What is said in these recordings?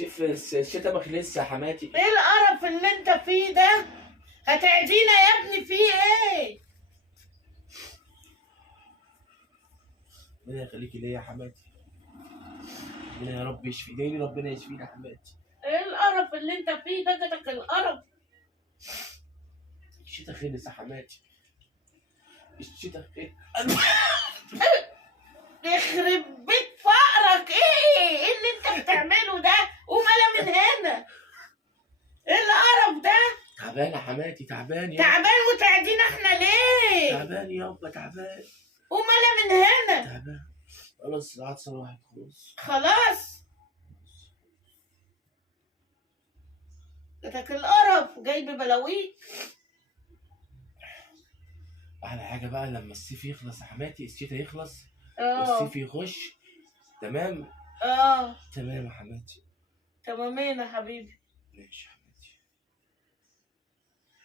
الشتا ما خلصش يا حماتي. ايه القرف اللي انت فيه ده؟ هتعدينا يا ابني فيه ايه؟ ربنا يخليكي ليا يا حماتي. ربنا يا رب يشفي، دايلي ربنا يشفينا يا حماتي. ايه القرف اللي انت فيه ده؟ جاتك القرف. الشتا خلص يا حماتي. الشتا خلص. يخرب بيت فقرك. ايه اللي انت بتعمله ده؟ قوم انا من هنا. ايه القرف ده؟ تعبان يا حماتي، تعبان يا تعبان وتعدينا احنا ليه؟ تعبان يابا، تعبان. قوم انا من هنا. تعبان. خلاص العطسة راحت خلاص. خلاص. جاتك القرف جاي ببلاويك. احلى حاجة بقى لما الصيف يخلص يا حماتي، الشتا يخلص اه والصيف يخش. تمام. تمام يا حماتي. تمامين يا حبيبي. ماشي يا حماتي.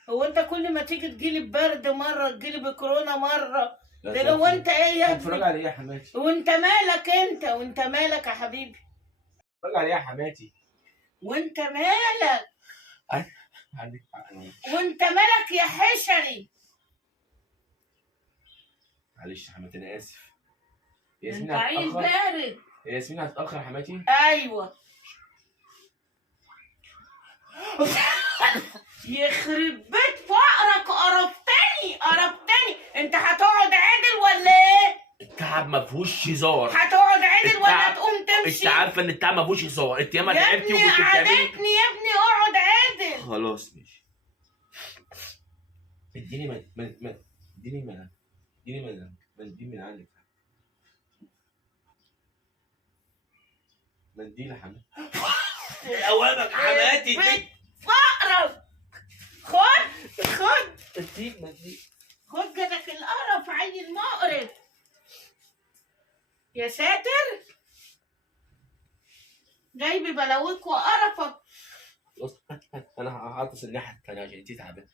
هو انت كل ما تيجي تجيلي ببرد مره تجيلي بكورونا مره؟ لا ده لو انت ايه يا اتفرج ابني؟ على ايه يا حماتي؟ وانت مالك انت؟ وانت مالك يا حبيبي؟ اتفرج على ايه يا حماتي؟ وانت مالك؟ عندك حق. وانت مالك يا حشري؟ معلش يا حماتي انا اسف. انت عيل بارد. ياسمين هتتأخر يا حماتي؟ ايوه. يخرب بيت فقرك، قرفتني قرفتني. انت هتقعد عادل ولا ايه؟ التعب ما فيهوش هزار. هتقعد عادل ولا تقوم تمشي؟ انت عارفه ان التعب ما فيهوش هزار، انت ياما يا تعبتي ابني وكنت بتعملي. عادتني يا ابني، اقعد عادل. خلاص ماشي. اديني منديل من عندك. منديل يا حماتي. اوامك حماتي. فقرك. خد اديك منديل. خد جاتك القرف عيل مقرف. يا ساتر. جايب بلاويك وقرفك. بص انا هعطس الناحيه التانيه عشان انتي تعبانه.